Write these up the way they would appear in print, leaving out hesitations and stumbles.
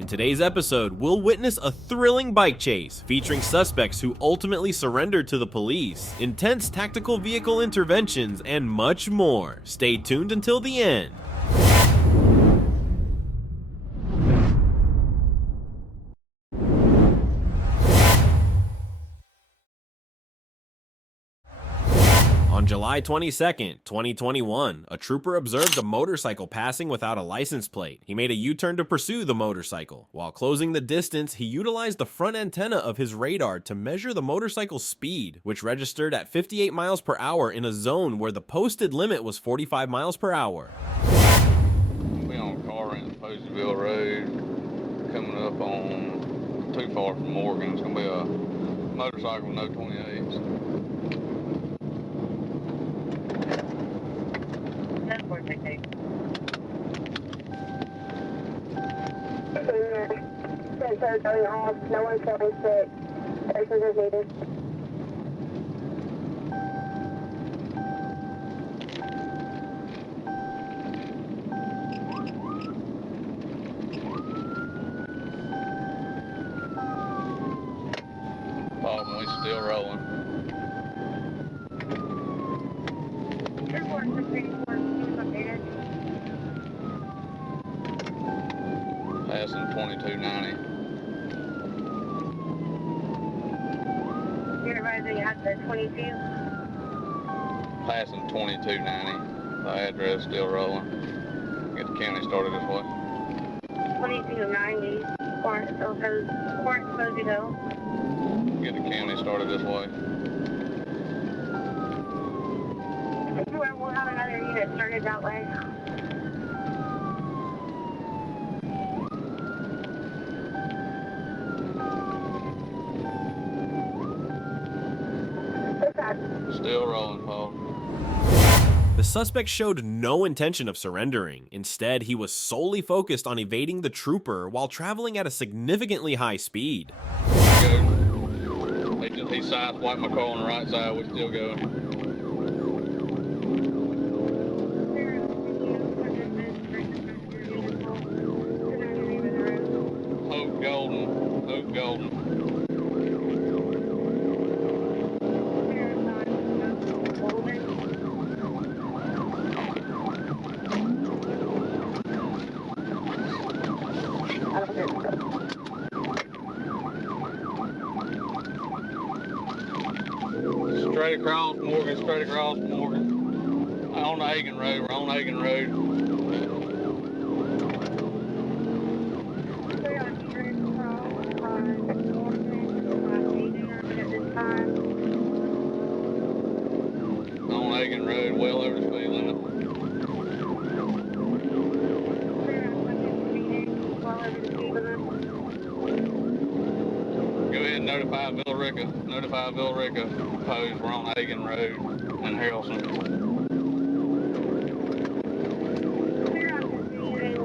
In today's episode, we'll witness a thrilling bike chase featuring suspects who ultimately surrendered to the police, intense tactical vehicle interventions, and much more. Stay tuned until the end. On July 22nd, 2021, a trooper observed a motorcycle passing without a license plate. He made a U-turn to pursue the motorcycle. While closing the distance, he utilized the front antenna of his radar to measure the motorcycle's speed, which registered at 58 miles per hour in a zone where the posted limit was 45 miles per hour. We on a car in Blytheville Road, coming up on too far from Morgan. It's gonna be a motorcycle, no 28s. Going off, no one's showing sick. Persons is needed. Bottom, we still rolling. Passing 2290. You're advising at the 22? Passing 2290. The address still rolling. Get the county started this way. 2290. Court Blytheville. Get the county started this way. We'll have another unit started that way. Still rolling, Paul. The suspect showed no intention of surrendering. Instead, he was solely focused on evading the trooper while traveling at a significantly high speed. Good. He sideswiped my car on the right side. We're still going. Hope Golden. Hope Golden. Straight across Morgan, straight across Morgan. On the Hagen Road, we're on the Hagen Road. On Hagen Road, well over the speed limit. Go ahead and notify Villarica. Notify Villarica. Pose, we're on Hagen Road and Haralson. We're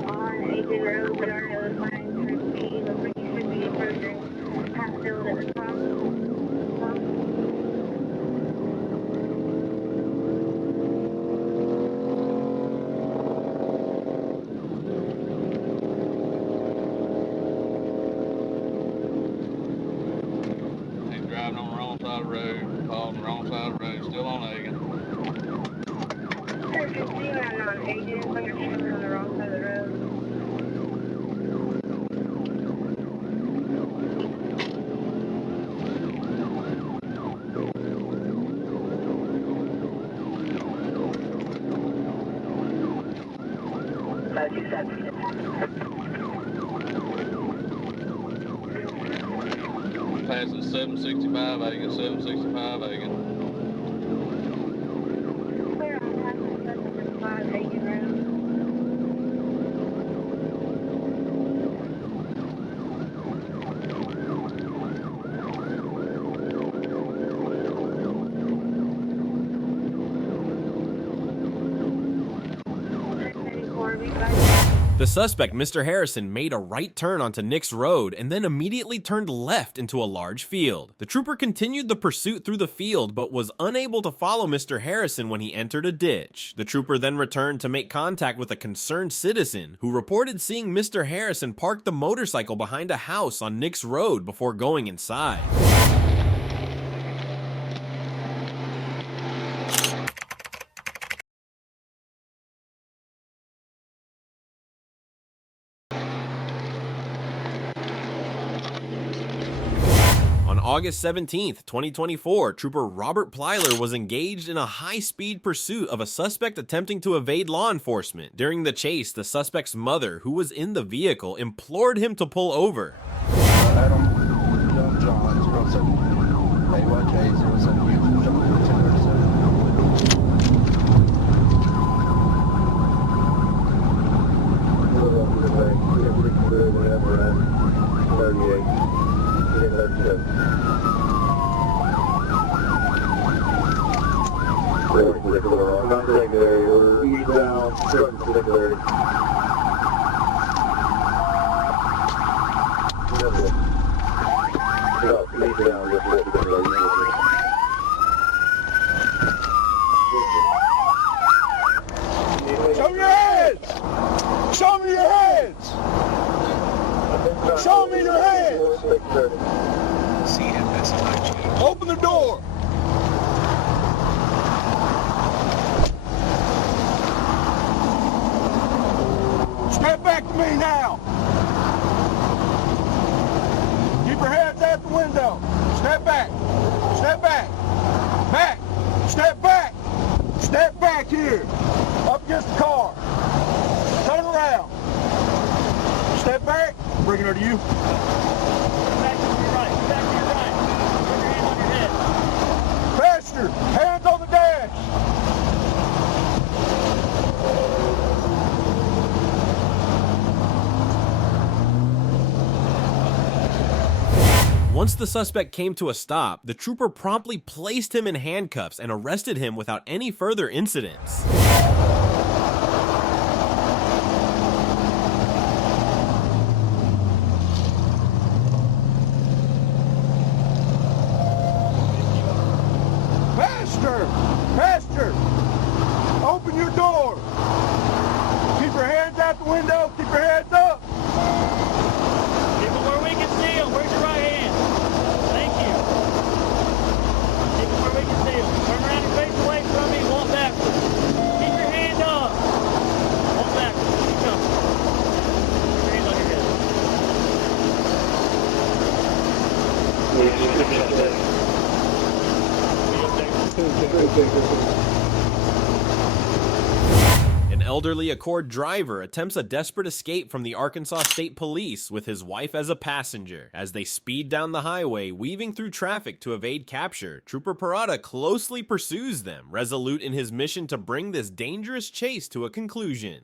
on Hagen Road, but our notifying for speed. Looks like you should be approaching Hatfield at the top. Driving on the wrong side of the road, Paul on the wrong side of the road, still on Hagen. Sir, just see I'm on Hagen, so you're shooting on the wrong side of the road. Passing 765 Hagen, 765 Hagen. Clear on passing 765 Hagen Road. The The suspect, Mr. Harrison, made a right turn onto Nick's Road and then immediately turned left into a large field. The trooper continued the pursuit through the field but was unable to follow Mr. Harrison when he entered a ditch. The trooper then returned to make contact with a concerned citizen who reported seeing Mr. Harrison park the motorcycle behind a house on Nick's Road before going inside. On August 17th, 2024, Trooper Robert Plyler was engaged in a high-speed pursuit of a suspect attempting to evade law enforcement. During the chase, the suspect's mother, who was in the vehicle, implored him to pull over. Show me your hands! Show me your hands! Show me your hands! Open the door! Step back to me now! Keep your hands out the window! Step back! Step back! Back! Step back! Step back here! Up against the car! Turn around! Step back! Bring her to you. Back to your right. Back to your right. Put your hand on your head. Faster! Hands on the dash! Once the suspect came to a stop, the trooper promptly placed him in handcuffs and arrested him without any further incidents. Faster! Faster! Open your door! Keep your hands out the window! Keep your hands up! Keep it where we can see them. Where's your right hand? Thank you. Keep it where we can see them. Turn around and face away from me. Walk backwards. Keep your hand up. Walk backwards. Keep coming. Keep your hands on your head. An elderly Accord driver attempts a desperate escape from the Arkansas State Police with his wife as a passenger. As they speed down the highway, weaving through traffic to evade capture, Trooper Parada closely pursues them, resolute in his mission to bring this dangerous chase to a conclusion.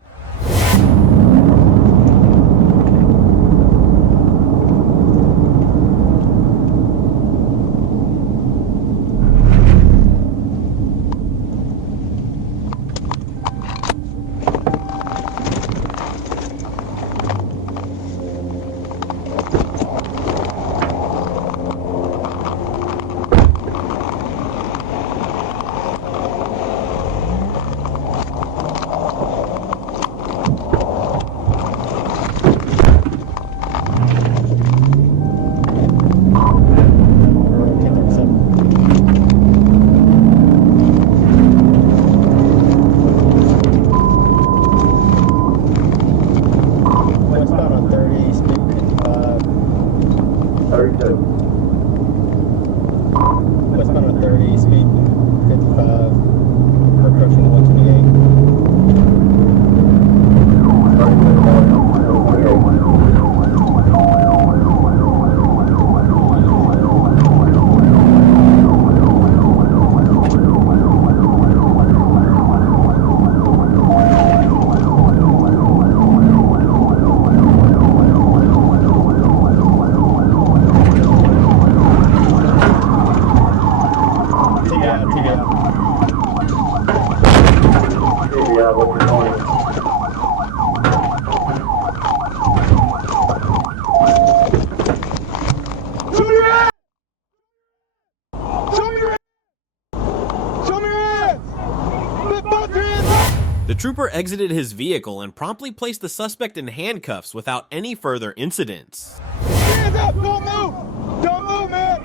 Westbound on 30, speed 55, approaching 128. trooper exited his vehicle and promptly placed the suspect in handcuffs without any further incidents. Hands up! Don't move! Don't move, man!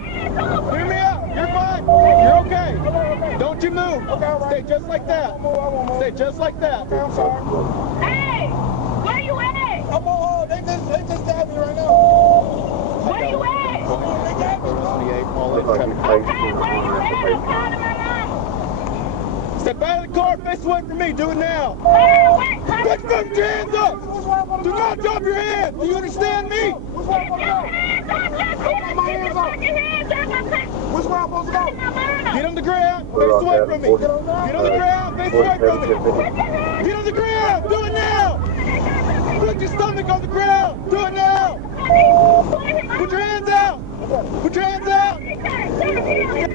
Hear me out! You're fine! You're okay! Don't you move! Stay just like that! Stay just like that! I'm sorry. Hey! Where you at? I'm on hold. They just stabbed me right now. Where you at? They got me. Okay, where you at? I'm calling my mama. Step out of the car, face away from me. Do it now. Wait, Put your hands up! Do not drop your hands! Do you understand me? Get your hands up! Let's get your fucking hands up! Which way I'm supposed to go? My mama. Get on the ground, face away from me. Get on the ground, face away from me. Get on the ground, do it now. Put your stomach on the ground, do it now. Put your hands out. Put your hands out.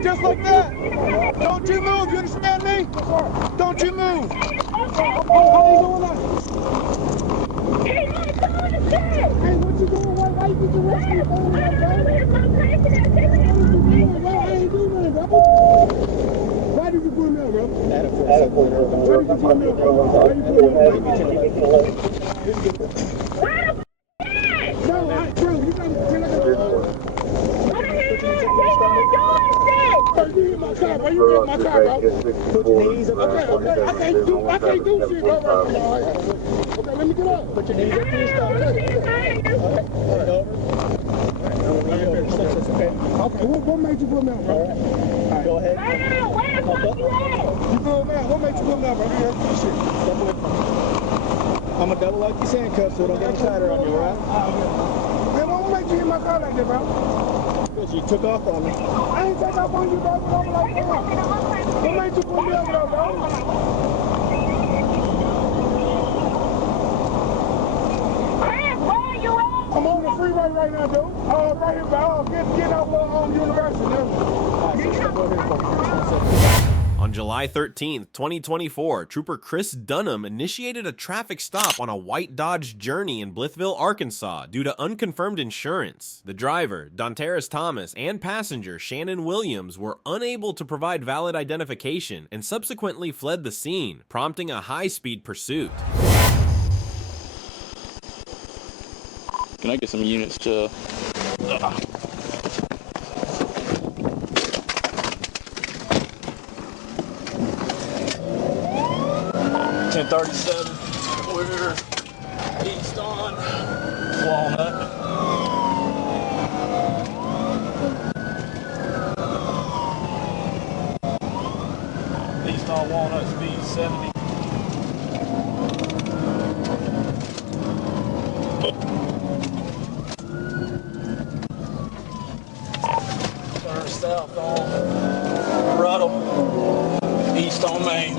Just like that. Don't you move, you understand me? Don't you move. How you doing that? Hey, what you doing? Why you get your rescue phone like that? I ain't doing nothing, bro. Why did you put him out, bro? Why did you put him out, bro? Why did you put him out? No, bro, you gotta feel like a... You hit my car, bro. You hit my car, bro. Put your knees up. Okay. I can't do shit, bro. Okay, let me get up. Put your knees up to your stomach. Okay, what made you put me out, bro? All right, go ahead. You good, man? What made you put me out, bro? You heard this shit. I'm gonna double lock your handcuffs so it don't get tighter on you, all right? Man, what made you hit my car like that, bro? Because you took off on me. I ain't take off on you, bro. What made you put me out, bro? I'm on the freeway right now, dude. Right here, bro. Get out on University. On July 13th, 2024, Trooper Chris Dunham initiated a traffic stop on a white Dodge Journey in Blytheville, Arkansas due to unconfirmed insurance. The driver, Dontaris Thomas, and passenger, Shannon Williams, were unable to provide valid identification and subsequently fled the scene, prompting a high-speed pursuit. Can I get some units to... 1037, we're east on Walnut. East on Walnut, speed 70. Turn south on Ruddle, east on Main.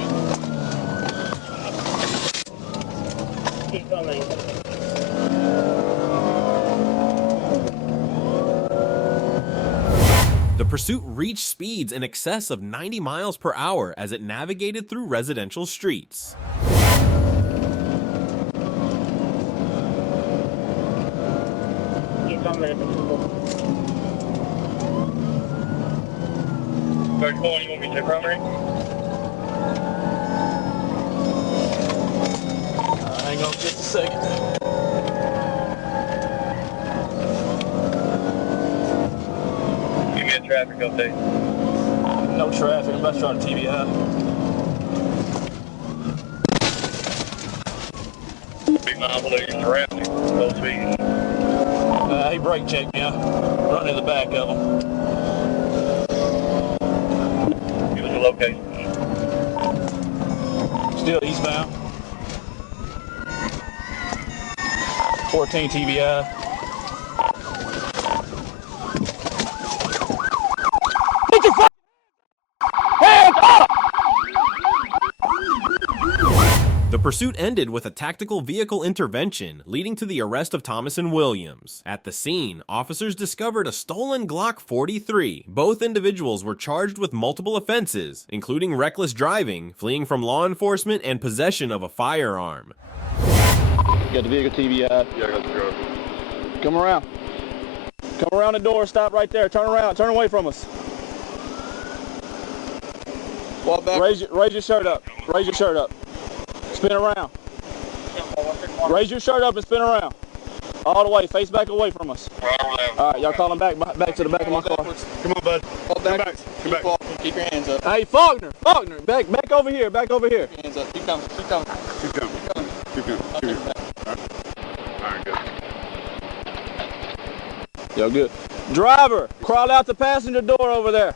Keep coming. The pursuit reached speeds in excess of 90 miles per hour as it navigated through residential streets. Keep coming. 34, you want me to take primary? Hang on just a second. Give me a traffic update. No traffic, I'm about to try to TBI. Be mindful of your surroundings. Supposed to be. He brake checked me out. Running in the back of him. Give us a location. Still eastbound. 14 TBI. Get your hands up! The pursuit ended with a tactical vehicle intervention, leading to the arrest of Thomas and Williams. At the scene, officers discovered a stolen Glock 43. Both individuals were charged with multiple offenses, including reckless driving, fleeing from law enforcement, and possession of a firearm. Got the vehicle TBI. Yeah, I got the car. Come around. Come around the door, stop right there. Turn around, turn away from us. Walk back. Raise your shirt up. Raise your shirt up. Spin around. Raise your shirt up and spin around. All the way, face back away from us. All right, y'all calling back to the back of my car. Come on, bud. Come back. Come back. Keep your hands up. Hey, Faulkner, back over here, back over here. Hands up. Keep coming. Keep coming. Keep coming. Keep coming. Keep coming. All right, good. Yo, good. Driver, crawl out the passenger door over there.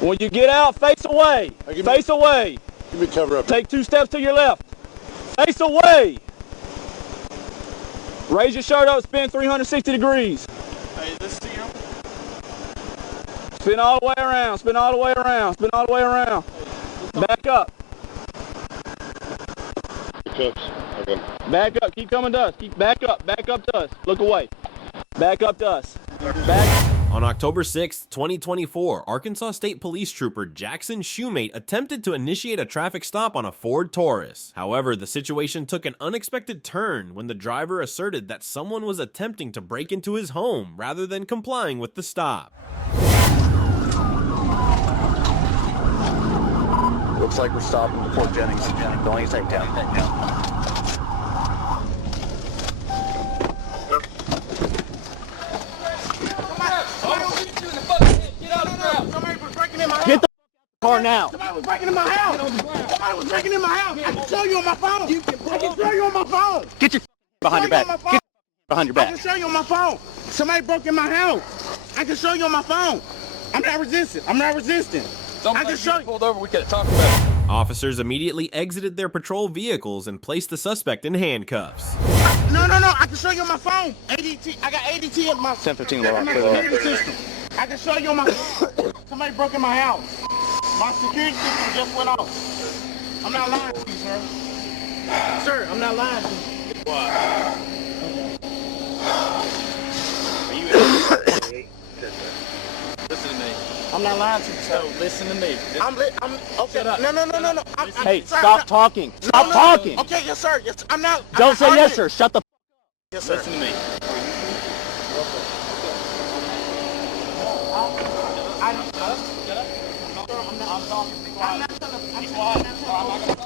When you get out, face away. Face away. Give me cover up. Take 2 steps to your left. Face away. Raise your shirt up, spin 360 degrees. Hey, this is you. Spin all the way around, spin all the way around, spin all the way around. Back up. Cups. Okay. Back up, keep coming to us. Keep back up to us. Look away. Back up to us. Back. On October 6, 2024, Arkansas State Police Trooper Jackson Shoemate attempted to initiate a traffic stop on a Ford Taurus. However, the situation took an unexpected turn when the driver asserted that someone was attempting to break into his home rather than complying with the stop. Looks like we're stopping before Jennings. Don't need to take down. Get the car now. Somebody was breaking in my house. Somebody was breaking in my house. I can show you on my phone. I can show you on my phone. Get your behind your back. Get behind your I can back. show you on my phone. Somebody broke in my house. I can show you on my phone. I'm not resisting. I can show you. Pulled over. We could talk about it. Officers immediately exited their patrol vehicles and placed the suspect in handcuffs. No. I can show you on my phone. ADT. I got ADT in my 1015 lower. security system. I can show you on my phone. Somebody broke in my house. My security system just went off. I'm not lying to you, sir. Sir, I'm not lying to you. Why? Listen to me. I'm not lying to you, sir. No, listen to me. I'm okay. No. Hey, sir, stop talking. Stop talking. Okay, yes, sir. Yes, I'm not. Don't say yes, sir. Shut the. Yes, sir. Listen to me. I'm not talking. Be quiet. I'm not